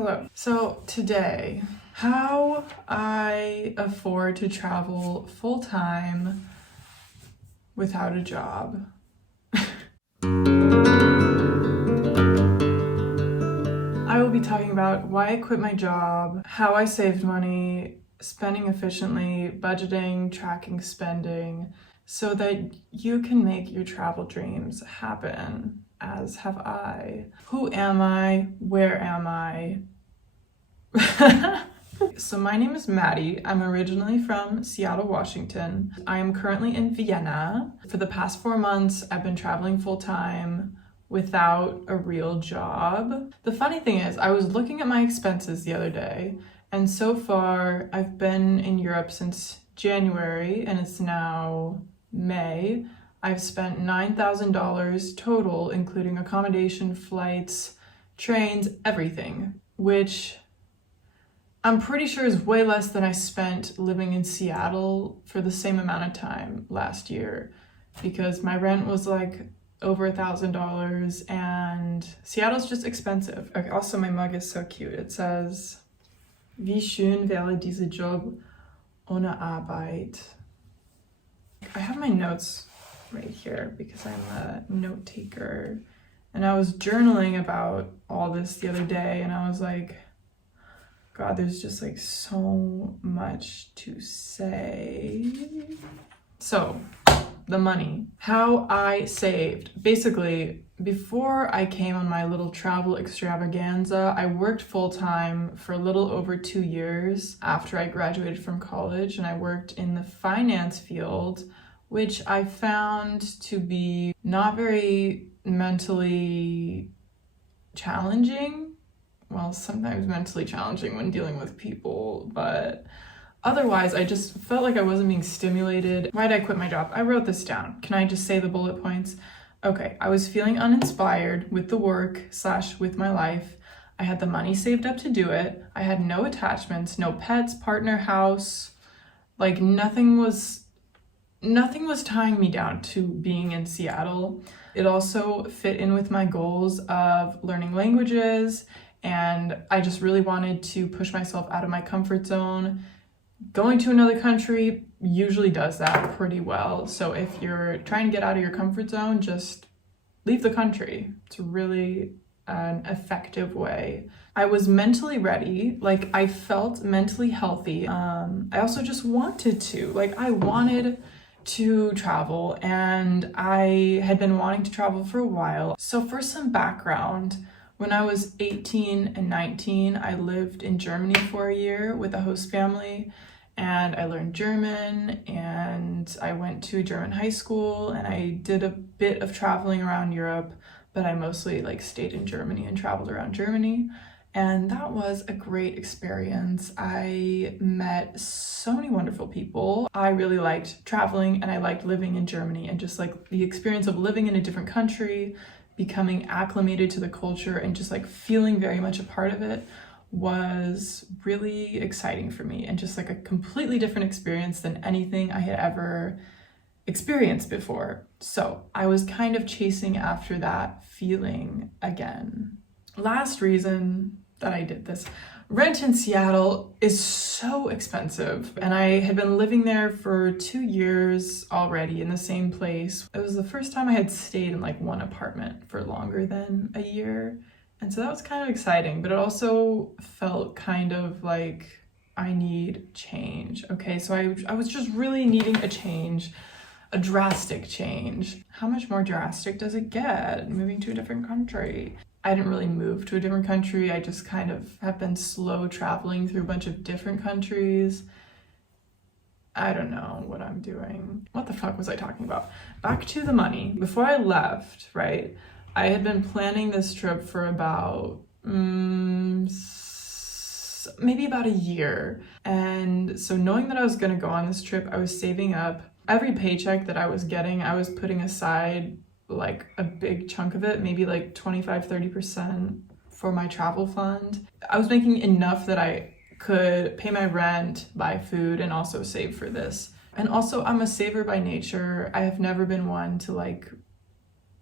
Hello. So today, how I afford to travel full-time without a job. I will be talking about why I quit my job, how I saved money, spending efficiently, budgeting, tracking spending, so that you can make your travel dreams happen, as have I. Who am I? Where am I? So my name is Maddie. I'm originally from Seattle, Washington. I am currently in Vienna. For the past 4 months, I've been traveling full-time without a real job. The funny thing is, I was looking at my expenses the other day, and so far I've been in Europe since January, and it's now May. I've spent $9,000 total, including accommodation, flights, trains, everything, which I'm pretty sure is way less than I spent living in Seattle for the same amount of time last year, because my rent was like over $1,000 and Seattle's just expensive. Okay, also my mug is so cute. It says, "Wie schön wäre dieser Job ohne Arbeit." I have my notes right here because I'm a note taker, and I was journaling about all this the other day, and I was like, God, there's just like so much to say. So, the money. How I saved. Basically, before I came on my little travel extravaganza, I worked full-time for a little over 2 years after I graduated from college, and I worked in the finance field, which I found to be not very mentally challenging. Well, sometimes mentally challenging when dealing with people, but otherwise I just felt like I wasn't being stimulated. Why did I quit my job? I wrote this down. Can I just say the bullet points? Okay, I was feeling uninspired with the work / with my life. I had the money saved up to do it. I had no attachments, no pets, partner, house. Like nothing was tying me down to being in Seattle. It also fit in with my goals of learning languages, and I just really wanted to push myself out of my comfort zone. Going to another country usually does that pretty well. So if you're trying to get out of your comfort zone, just leave the country. It's really an effective way. I was mentally ready, like I felt mentally healthy. I also just wanted to, I wanted to travel, and I had been wanting to travel for a while. So for some background, when I was 18 and 19, I lived in Germany for a year with a host family, and I learned German, and I went to German high school, and I did a bit of traveling around Europe, but I mostly stayed in Germany and traveled around Germany. And that was a great experience. I met so many wonderful people. I really liked traveling, and I liked living in Germany, and just the experience of living in a different country, becoming acclimated to the culture, and just feeling very much a part of it was really exciting for me, and just a completely different experience than anything I had ever experienced before. So I was kind of chasing after that feeling again. Last reason that I did this. Rent in Seattle is so expensive, and I had been living there for 2 years already in the same place. It was the first time I had stayed in one apartment for longer than a year, and so that was kind of exciting, but it also felt kind of like I need change. Okay, so I was just really needing a change, a drastic change. How much more drastic does it get moving to a different country? I didn't really move to a different country. I just kind of have been slow traveling through a bunch of different countries. I don't know what I'm doing. What the fuck was I talking about? Back to the money. Before I left, right, I had been planning this trip for about maybe about a year. And so knowing that I was gonna go on this trip, I was saving up. Every paycheck that I was getting, I was putting aside a big chunk of it, maybe 25-30% for my travel fund. I was making enough that I could pay my rent, buy food, and also save for this. And also, I'm a saver by nature. I have never been one to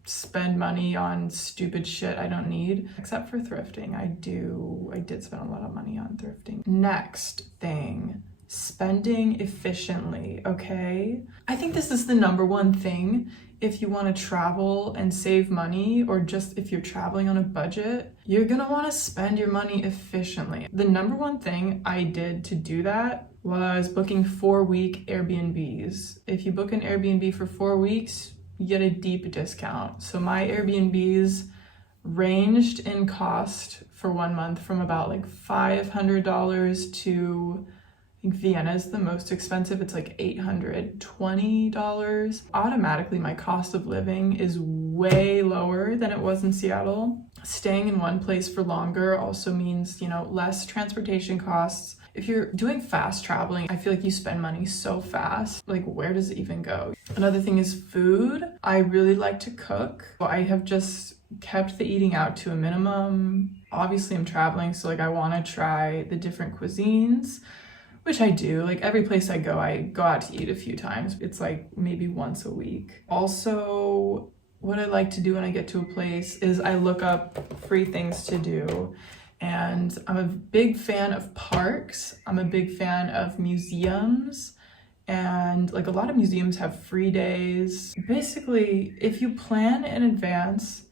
spend money on stupid shit I don't need, except for thrifting. I did spend a lot of money on thrifting. Next thing, spending efficiently, okay? I think this is the number one thing if you want to travel and save money, or just if you're traveling on a budget. You're gonna want to spend your money efficiently. The number one thing I did to do that was booking 4-week Airbnbs. If you book an Airbnb for 4 weeks, you get a deep discount. So my Airbnbs ranged in cost for 1 month from about like $500 to, I think Vienna is the most expensive. It's like $820. Automatically, my cost of living is way lower than it was in Seattle. Staying in one place for longer also means, less transportation costs. If you're doing fast traveling, I feel like you spend money so fast. Like, where does it even go? Another thing is food. I really like to cook. I have just kept the eating out to a minimum. Obviously, I'm traveling, so I want to try the different cuisines, which I do. Like, every place I go out to eat a few times. It's like maybe once a week. Also, what I like to do when I get to a place is I look up free things to do. And I'm a big fan of parks. I'm a big fan of museums. And a lot of museums have free days. Basically, if you plan in advance,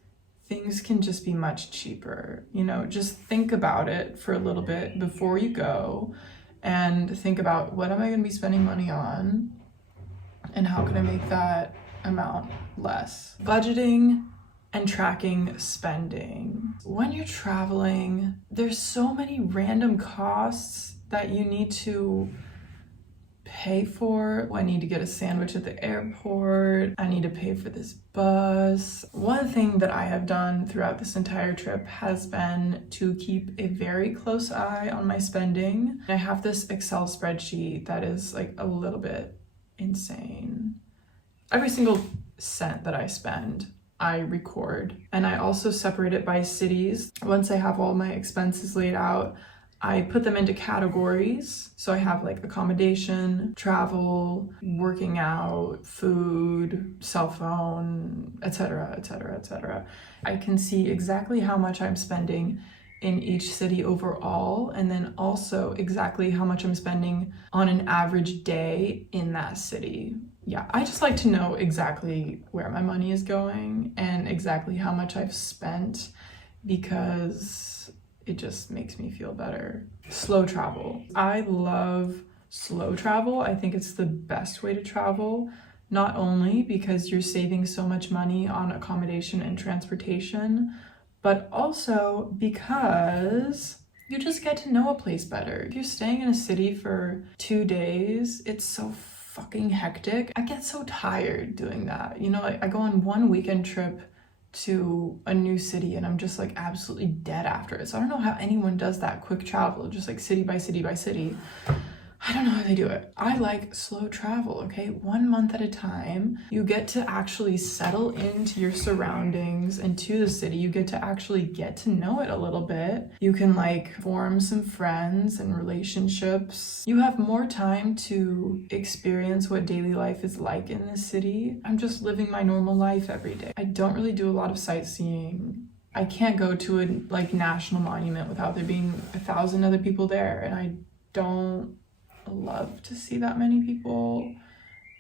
things can just be much cheaper. Just think about it for a little bit before you go, and think about, what am I going to be spending money on, and how can I make that amount less? Budgeting and tracking spending. When you're traveling, there's so many random costs that you need to pay for. I need to get a sandwich at the airport. I need to pay for this bus. One thing that I have done throughout this entire trip has been to keep a very close eye on my spending. I have this Excel spreadsheet that is a little bit insane. Every single cent that I spend, I record, and I also separate it by cities. Once I have all my expenses laid out, I put them into categories. So I have accommodation, travel, working out, food, cell phone, etc., etc., etc. I can see exactly how much I'm spending in each city overall, and then also exactly how much I'm spending on an average day in that city. Yeah, I just like to know exactly where my money is going and exactly how much I've spent, because it just makes me feel better. Slow travel. I love slow travel. I think it's the best way to travel, not only because you're saving so much money on accommodation and transportation, but also because you just get to know a place better. If you're staying in a city for 2 days, it's so fucking hectic. I get so tired doing that. I go on one weekend trip to a new city and I'm just absolutely dead after it. So I don't know how anyone does that quick travel, just city by city by city. I don't know how they do it. I like slow travel, okay? 1 month at a time. You get to actually settle into your surroundings and to the city. You get to actually get to know it a little bit. You can form some friends and relationships. You have more time to experience what daily life is like in this city. I'm just living my normal life every day. I don't really do a lot of sightseeing. I can't go to a national monument without there being 1,000 other people there, and I don't love to see that many people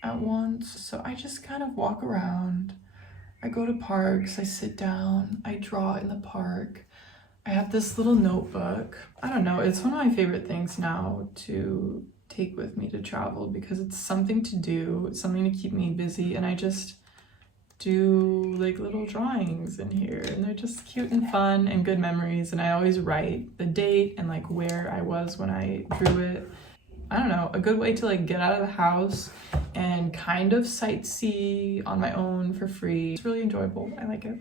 at once. So I just kind of walk around. I go to parks, I sit down, I draw in the park. I have this little notebook. I don't know, it's one of my favorite things now to take with me to travel, because it's something to do, it's something to keep me busy, and I just do little drawings in here, and they're just cute and fun and good memories. And I always write the date and where I was when I drew it. I don't know, a good way to get out of the house and kind of sightsee on my own for free. It's really enjoyable. I like it.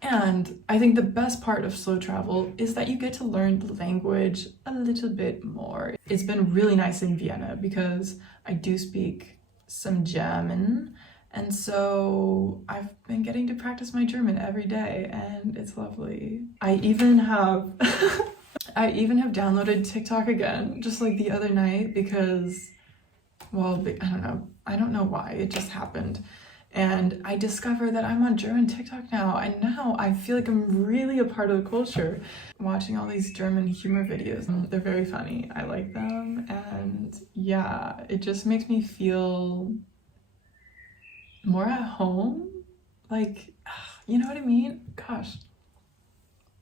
And I think the best part of slow travel is that you get to learn the language a little bit more. It's been really nice in Vienna because I do speak some German. And so I've been getting to practice my German every day, and it's lovely. I even have downloaded TikTok again, just the other night, because, well, I don't know why, it just happened. And I discovered that I'm on German TikTok now, and now I feel like I'm really a part of the culture. Watching all these German humor videos, they're very funny. I like them, and yeah, it just makes me feel more at home. Like, you know what I mean? Gosh.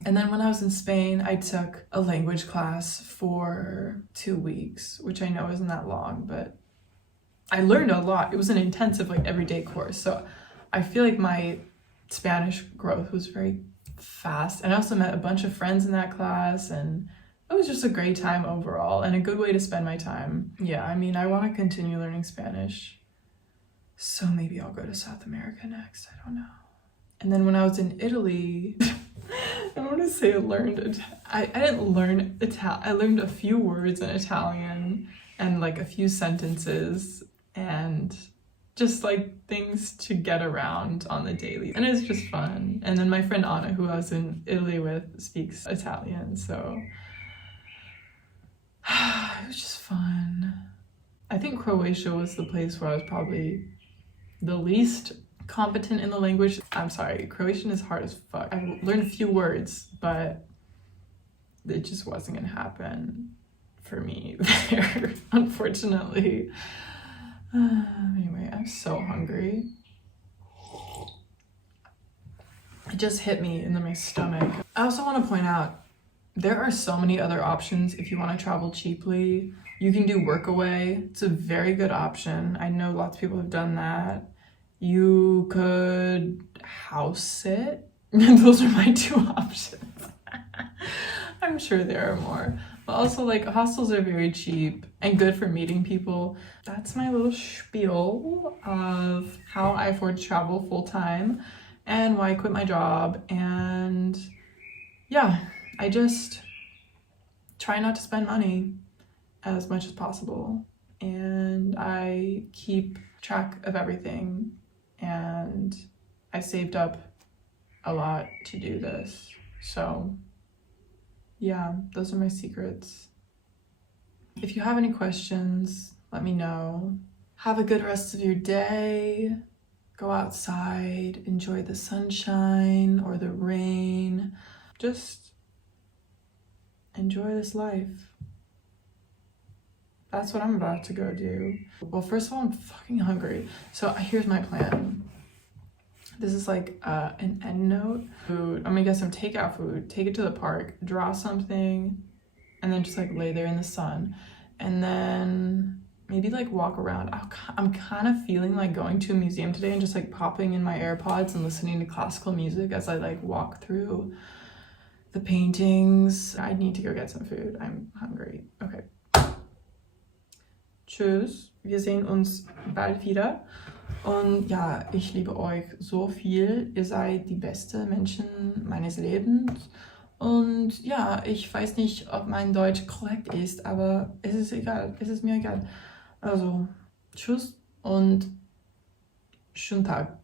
And then when I was in Spain, I took a language class for 2 weeks, which I know isn't that long, but I learned a lot. It was an intensive, like, everyday course. So I feel like my Spanish growth was very fast. And I also met a bunch of friends in that class, and it was just a great time overall and a good way to spend my time. Yeah, I mean, I want to continue learning Spanish. So maybe I'll go to South America next. I don't know. And then when I was in Italy, I want to say I learned, I didn't learn Italian. I learned a few words in Italian and like a few sentences and just like things to get around on the daily. And it's just fun. And then my friend Anna, who I was in Italy with, speaks Italian. So it was just fun. I think Croatia was the place where I was probably the least competent in the language. I'm sorry, Croatian is hard as fuck. I learned a few words, but it just wasn't gonna happen for me there, unfortunately. Anyway, I'm so hungry. It just hit me in my stomach. I also want to point out, there are so many other options if you want to travel cheaply. You can do Workaway. It's a very good option. I know lots of people have done that. You could house sit. Those are my 2 options. I'm sure there are more. But also, like, hostels are very cheap and good for meeting people. That's my little spiel of how I afford to travel full time and why I quit my job. And yeah, I just try not to spend money as much as possible. And I keep track of everything. And I saved up a lot to do this. So yeah, those are my secrets. If you have any questions, let me know. Have a good rest of your day. Go outside, enjoy the sunshine or the rain. Just enjoy this life. That's what I'm about to go do. Well, first of all, I'm fucking hungry. So here's my plan. This is like an end note. Food. I'm gonna get some takeout food, take it to the park, draw something, and then just like lay there in the sun. And then maybe like walk around. I'm kind of feeling like going to a museum today and just like popping in my AirPods and listening to classical music as I like walk through the paintings. I need to go get some food. I'm hungry. Okay. Tschüss. Wir sehen uns bald wieder. Und ja, ich liebe euch so viel. Ihr seid die besten Menschen meines Lebens. Und ja, ich weiß nicht, ob mein Deutsch korrekt ist, aber es ist egal. Es ist mir egal. Also, tschüss und schönen Tag.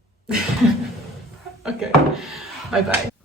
Okay, bye bye.